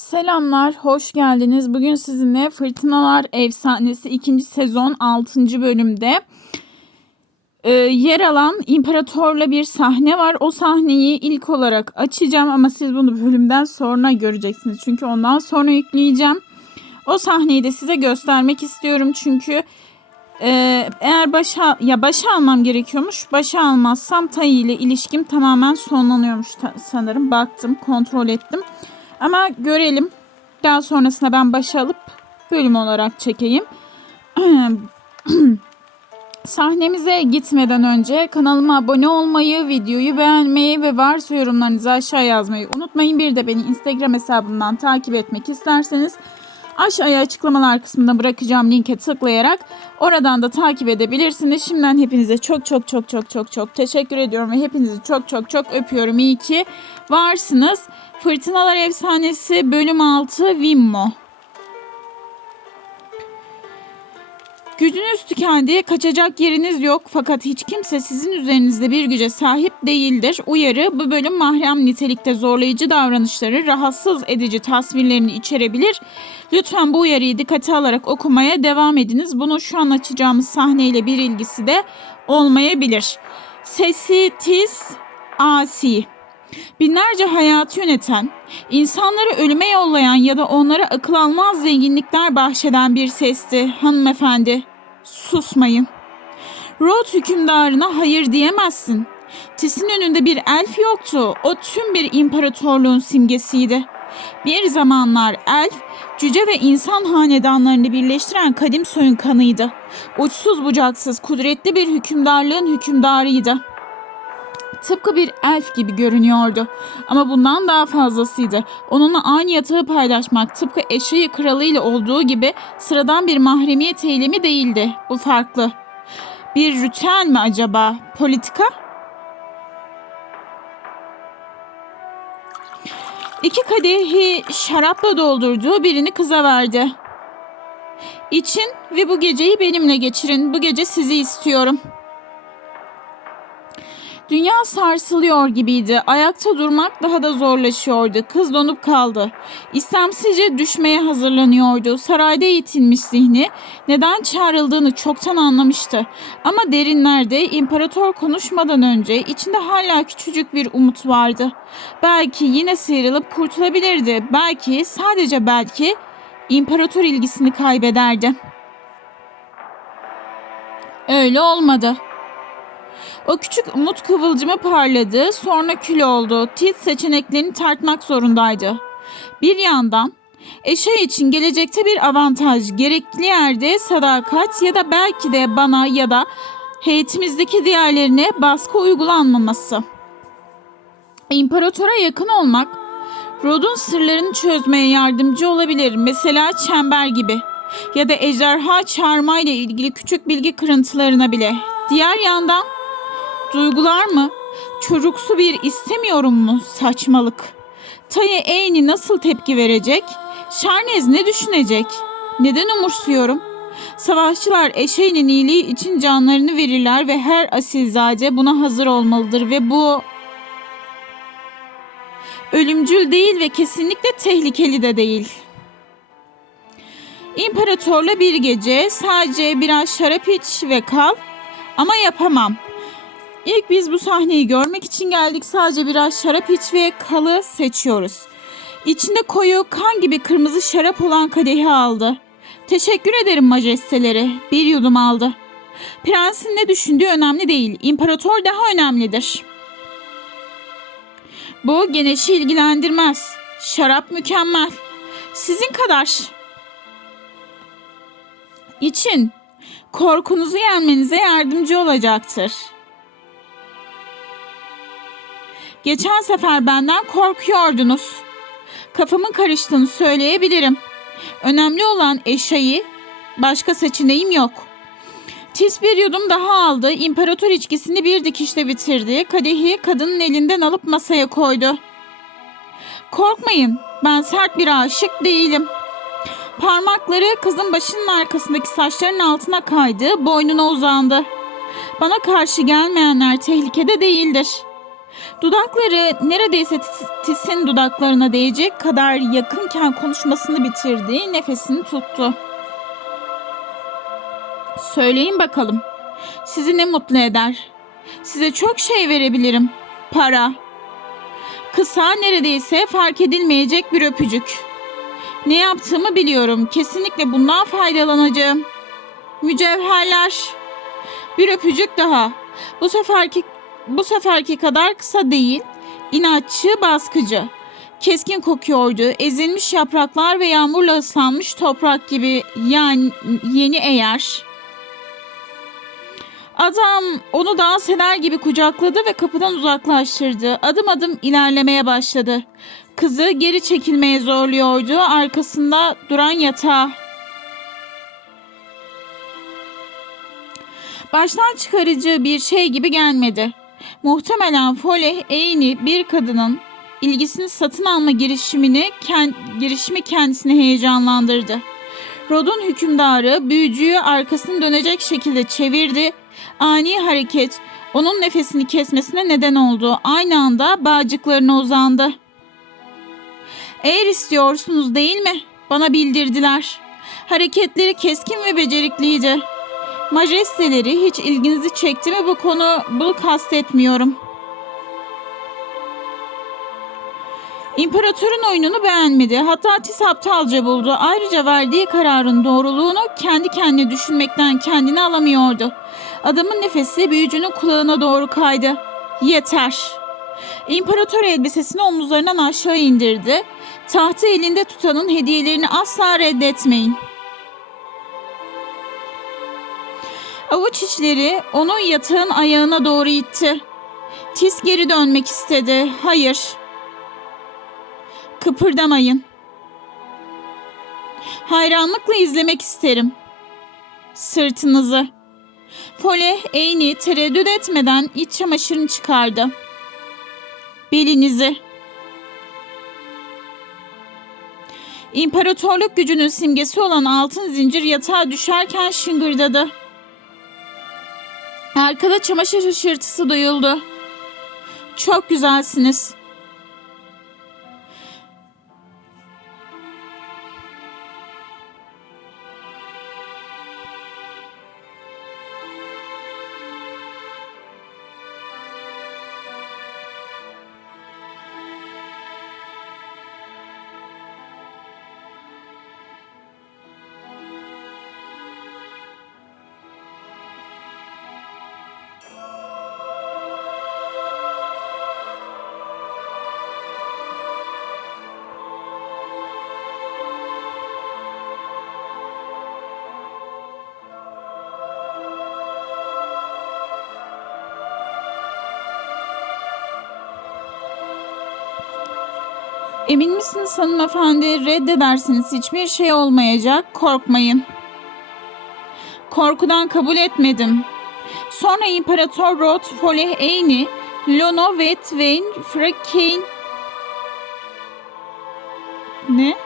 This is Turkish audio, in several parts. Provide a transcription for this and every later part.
Selamlar, hoş geldiniz. Bugün sizinle Fırtınalar Efsanesi 2. sezon 6. bölümde e, yer alan imparatorla bir sahne var. O sahneyi ilk olarak açacağım ama siz bunu bölümden sonra göreceksiniz. Çünkü ondan sonra yükleyeceğim. O sahneyi de size göstermek istiyorum çünkü e, eğer başa ya başa almam gerekiyormuş. Başa almazsam Tayi ile ilişkim tamamen sonlanıyormuş sanırım. Baktım, kontrol ettim. Ama görelim. Daha sonrasında ben başa alıp bölüm olarak çekeyim. Sahnemize gitmeden önce kanalıma abone olmayı, videoyu beğenmeyi ve varsa yorumlarınızı aşağı yazmayı unutmayın. Bir de beni Instagram hesabımdan takip etmek isterseniz aşağıya açıklamalar kısmında bırakacağım linke tıklayarak oradan da takip edebilirsiniz. Şimdiden hepinize çok çok çok çok çok çok teşekkür ediyorum ve hepinizi çok çok çok öpüyorum. İyi ki varsınız. Fırtınalar Efsanesi bölüm 6 Vimmo. Tükendi, kaçacak yeriniz yok fakat hiç kimse sizin üzerinizde bir güce sahip değildir. Uyarı bu bölüm mahrem nitelikte zorlayıcı davranışları, rahatsız edici tasvirlerini içerebilir. Lütfen bu uyarıyı dikkate alarak okumaya devam ediniz. Bunu şu an açacağımız sahneyle bir ilgisi de olmayabilir. Sesi tiz, asi. Binlerce hayatı yöneten, insanları ölüme yollayan ya da onlara akıl almaz zenginlikler bahşeden bir sesti hanımefendi. Susmayın. Rod hükümdarına hayır diyemezsin. Tis'in önünde bir elf yoktu. O tüm bir imparatorluğun simgesiydi. Bir zamanlar elf, cüce ve insan hanedanlarını birleştiren kadim soyun kanıydı. Uçsuz bucaksız kudretli bir hükümdarlığın hükümdarıydı tıpkı bir elf gibi görünüyordu. Ama bundan daha fazlasıydı. Onunla aynı yatağı paylaşmak tıpkı eşeği kralıyla olduğu gibi sıradan bir mahremiyet eylemi değildi. Bu farklı. Bir ritüel mi acaba? Politika? İki kadehi şarapla doldurduğu birini kıza verdi. İçin ve bu geceyi benimle geçirin. Bu gece sizi istiyorum.'' Dünya sarsılıyor gibiydi. Ayakta durmak daha da zorlaşıyordu. Kız donup kaldı. İstemsizce düşmeye hazırlanıyordu. Sarayda eğitilmiş zihni neden çağrıldığını çoktan anlamıştı. Ama derinlerde imparator konuşmadan önce içinde hala küçücük bir umut vardı. Belki yine sıyrılıp kurtulabilirdi. Belki sadece belki imparator ilgisini kaybederdi. Öyle olmadı. O küçük umut kıvılcımı parladı, sonra kül oldu. Tit seçeneklerini tartmak zorundaydı. Bir yandan eşe için gelecekte bir avantaj, gerekli yerde sadakat ya da belki de bana ya da heyetimizdeki diğerlerine baskı uygulanmaması. İmparatora yakın olmak, Rod'un sırlarını çözmeye yardımcı olabilir. Mesela çember gibi ya da ejderha çağırmayla ilgili küçük bilgi kırıntılarına bile. Diğer yandan Duygular mı? Çocuksu bir istemiyorum mu? Saçmalık. Taye Eğni nasıl tepki verecek? Şarnez ne düşünecek? Neden umursuyorum? Savaşçılar eşeğinin iyiliği için canlarını verirler ve her asilzade buna hazır olmalıdır ve bu ölümcül değil ve kesinlikle tehlikeli de değil. İmparatorla bir gece sadece biraz şarap iç ve kal ama yapamam. İlk biz bu sahneyi görmek için geldik. Sadece biraz şarap iç ve kalı seçiyoruz. İçinde koyu kan gibi kırmızı şarap olan kadehi aldı. Teşekkür ederim majesteleri. Bir yudum aldı. Prensin ne düşündüğü önemli değil. İmparator daha önemlidir. Bu Geneş'i ilgilendirmez. Şarap mükemmel. Sizin kadar. İçin. Korkunuzu yenmenize yardımcı olacaktır. Geçen sefer benden korkuyordunuz. Kafamın karıştığını söyleyebilirim. Önemli olan eşyayı, başka seçeneğim yok. Tis bir yudum daha aldı. İmparator içkisini bir dikişte bitirdi. Kadehi kadının elinden alıp masaya koydu. Korkmayın, ben sert bir aşık değilim. Parmakları kızın başının arkasındaki saçların altına kaydı, boynuna uzandı. Bana karşı gelmeyenler tehlikede değildir.'' Dudakları neredeyse tis- Tis'in dudaklarına değecek kadar yakınken konuşmasını bitirdi, nefesini tuttu. Söyleyin bakalım. Sizi ne mutlu eder? Size çok şey verebilirim. Para. Kısa neredeyse fark edilmeyecek bir öpücük. Ne yaptığımı biliyorum. Kesinlikle bundan faydalanacağım. Mücevherler. Bir öpücük daha. Bu seferki bu seferki kadar kısa değil. İnatçı, baskıcı. Keskin kokuyordu. Ezilmiş yapraklar ve yağmurla ıslanmış toprak gibi yani yeni eğer. Adam onu dans eder gibi kucakladı ve kapıdan uzaklaştırdı. Adım adım ilerlemeye başladı. Kızı geri çekilmeye zorluyordu. Arkasında duran yatağa. Baştan çıkarıcı bir şey gibi gelmedi. Muhtemelen Foley Eğni bir kadının ilgisini satın alma girişimini ken- girişimi kendisini heyecanlandırdı. Rod'un hükümdarı büyücüyü arkasını dönecek şekilde çevirdi. Ani hareket onun nefesini kesmesine neden oldu. Aynı anda bağcıklarına uzandı. Eğer istiyorsunuz değil mi? Bana bildirdiler. Hareketleri keskin ve becerikliydi. Majesteleri hiç ilginizi çekti mi bu konu bunu kastetmiyorum. İmparatorun oyununu beğenmedi. Hatta Tis aptalca buldu. Ayrıca verdiği kararın doğruluğunu kendi kendine düşünmekten kendini alamıyordu. Adamın nefesi büyücünün kulağına doğru kaydı. Yeter. İmparator elbisesini omuzlarından aşağı indirdi. Tahtı elinde tutanın hediyelerini asla reddetmeyin. Avuç içleri onu yatağın ayağına doğru itti. Tis geri dönmek istedi. Hayır. Kıpırdamayın. Hayranlıkla izlemek isterim. Sırtınızı. Fole Eyni tereddüt etmeden iç çamaşırını çıkardı. Belinizi. İmparatorluk gücünün simgesi olan altın zincir yatağa düşerken şıngırdadı. Arkada çamaşır hışırtısı duyuldu. Çok güzelsiniz. Emin misiniz hanımefendi? Reddedersiniz. Hiçbir şey olmayacak. Korkmayın. Korkudan kabul etmedim. Sonra İmparator Rod Foley Eyni, Lono ve Twain Frekain... Ne?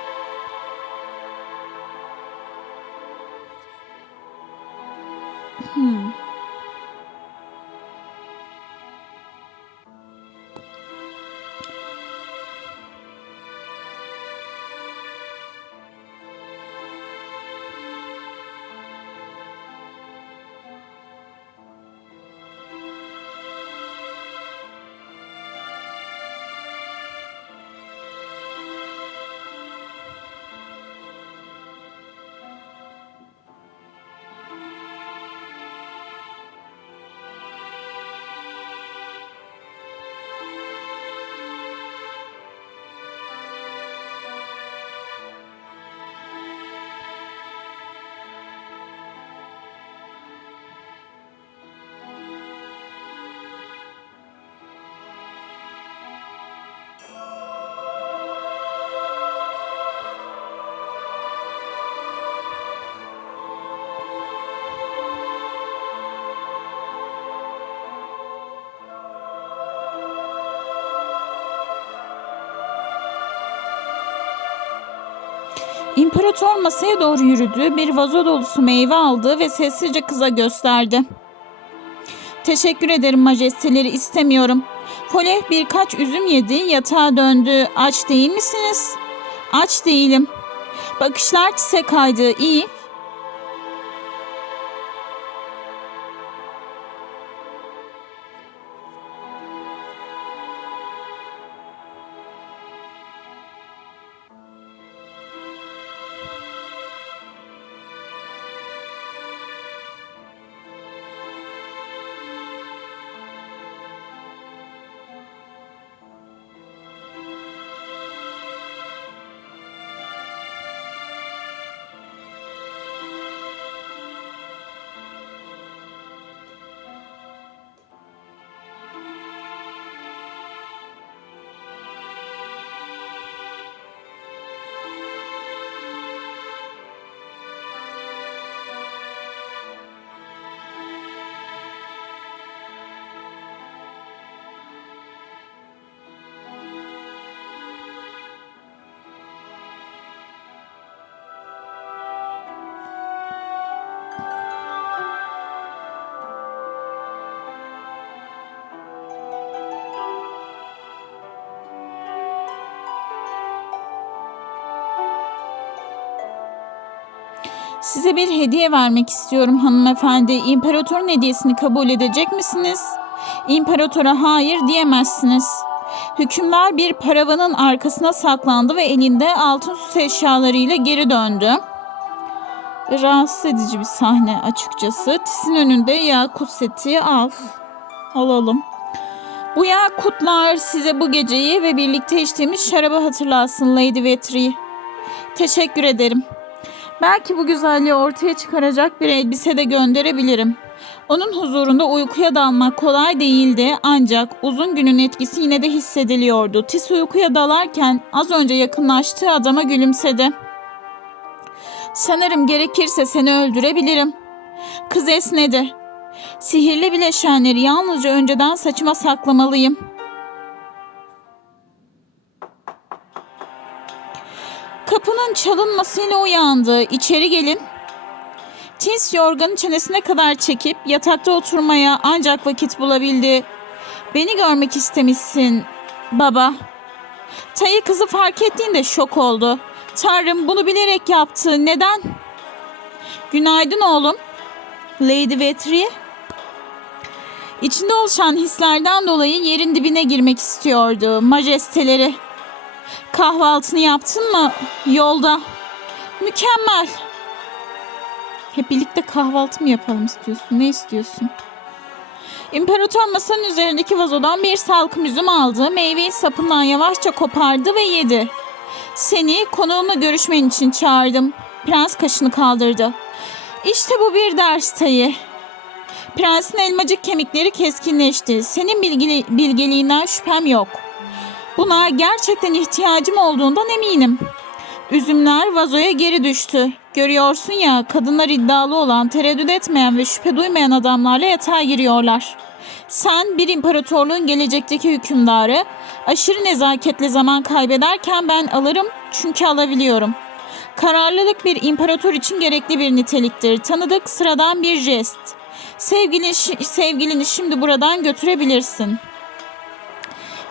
İmparator masaya doğru yürüdü, bir vazo dolusu meyve aldı ve sessizce kıza gösterdi. Teşekkür ederim majesteleri istemiyorum. Foleh birkaç üzüm yedi, yatağa döndü. Aç değil misiniz? Aç değilim. Bakışlar çise kaydı. İyi. Size bir hediye vermek istiyorum hanımefendi. İmparatorun hediyesini kabul edecek misiniz? İmparatora hayır diyemezsiniz. Hükümdar bir paravanın arkasına saklandı ve elinde altın süs eşyalarıyla geri döndü. Rahatsız edici bir sahne açıkçası. Tisin önünde yakut seti al. Alalım. Bu yakutlar size bu geceyi ve birlikte içtiğimiz şarabı hatırlatsın Lady Vetri. Teşekkür ederim. Belki bu güzelliği ortaya çıkaracak bir elbise de gönderebilirim. Onun huzurunda uykuya dalmak kolay değildi ancak uzun günün etkisi yine de hissediliyordu. Tis uykuya dalarken az önce yakınlaştığı adama gülümsedi. Sanırım gerekirse seni öldürebilirim. Kız esnedi. Sihirli bileşenleri yalnızca önceden saçıma saklamalıyım. Kapının çalınmasıyla uyandı. İçeri gelin. Tins yorganın çenesine kadar çekip yatakta oturmaya ancak vakit bulabildi. Beni görmek istemişsin baba. Tayı kızı fark ettiğinde şok oldu. Tanrım bunu bilerek yaptı. Neden? Günaydın oğlum. Lady Vetri. İçinde oluşan hislerden dolayı yerin dibine girmek istiyordu. Majesteleri. Kahvaltını yaptın mı? Yolda. Mükemmel. Hep birlikte kahvaltı mı yapalım istiyorsun? Ne istiyorsun? İmparator masanın üzerindeki vazodan bir salkım üzüm aldı. Meyveyi sapından yavaşça kopardı ve yedi. Seni konuğumla görüşmen için çağırdım. Prens kaşını kaldırdı. İşte bu bir ders tayı. Prensin elmacık kemikleri keskinleşti. Senin bilgili, bilgeliğinden şüphem yok. Buna gerçekten ihtiyacım olduğundan eminim. Üzümler vazoya geri düştü. Görüyorsun ya kadınlar iddialı olan, tereddüt etmeyen ve şüphe duymayan adamlarla yatağa giriyorlar. Sen bir imparatorluğun gelecekteki hükümdarı aşırı nezaketle zaman kaybederken ben alırım çünkü alabiliyorum. Kararlılık bir imparator için gerekli bir niteliktir. Tanıdık sıradan bir jest. Sevgilin, sevgilini şimdi buradan götürebilirsin.''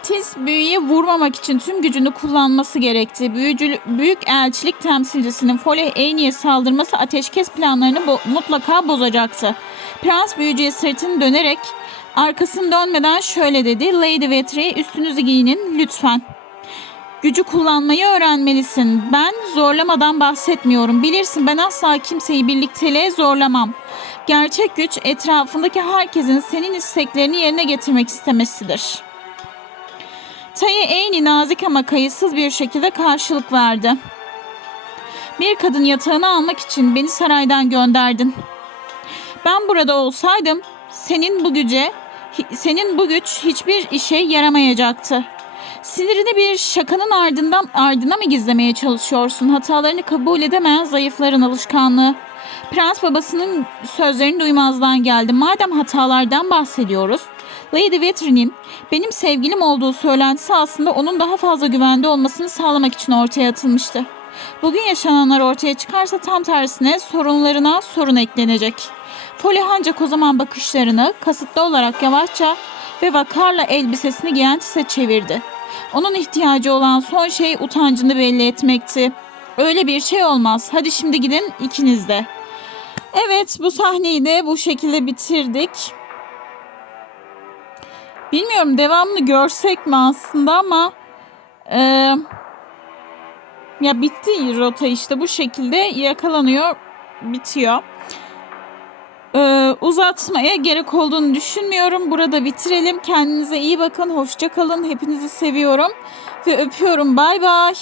Tis büyüye vurmamak için tüm gücünü kullanması gerekti. Büyücü, büyük elçilik temsilcisinin Foley Eyni'ye saldırması ateşkes planlarını bo- mutlaka bozacaktı. Prens büyücüye sırtını dönerek arkasını dönmeden şöyle dedi. Lady Vetri üstünüzü giyinin lütfen. Gücü kullanmayı öğrenmelisin. Ben zorlamadan bahsetmiyorum. Bilirsin ben asla kimseyi birlikteliğe zorlamam. Gerçek güç etrafındaki herkesin senin isteklerini yerine getirmek istemesidir.'' Tayı Eyni nazik ama kayıtsız bir şekilde karşılık verdi. Bir kadın yatağını almak için beni saraydan gönderdin. Ben burada olsaydım senin bu güce, senin bu güç hiçbir işe yaramayacaktı. Sinirini bir şakanın ardından ardına mı gizlemeye çalışıyorsun? Hatalarını kabul edemeyen zayıfların alışkanlığı. Prens babasının sözlerini duymazdan geldi. Madem hatalardan bahsediyoruz, Lady Vetri'nin benim sevgilim olduğu söylentisi aslında onun daha fazla güvende olmasını sağlamak için ortaya atılmıştı. Bugün yaşananlar ortaya çıkarsa tam tersine sorunlarına sorun eklenecek. Polly ancak o zaman bakışlarını kasıtlı olarak yavaşça ve vakarla elbisesini giyen Tis'e çevirdi. Onun ihtiyacı olan son şey utancını belli etmekti. Öyle bir şey olmaz. Hadi şimdi gidin ikiniz de. Evet bu sahneyi de bu şekilde bitirdik. Bilmiyorum devamını görsek mi aslında ama e, ya bitti rota işte bu şekilde yakalanıyor bitiyor. E, uzatmaya gerek olduğunu düşünmüyorum. Burada bitirelim. Kendinize iyi bakın. Hoşça kalın. Hepinizi seviyorum ve öpüyorum. Bay bay.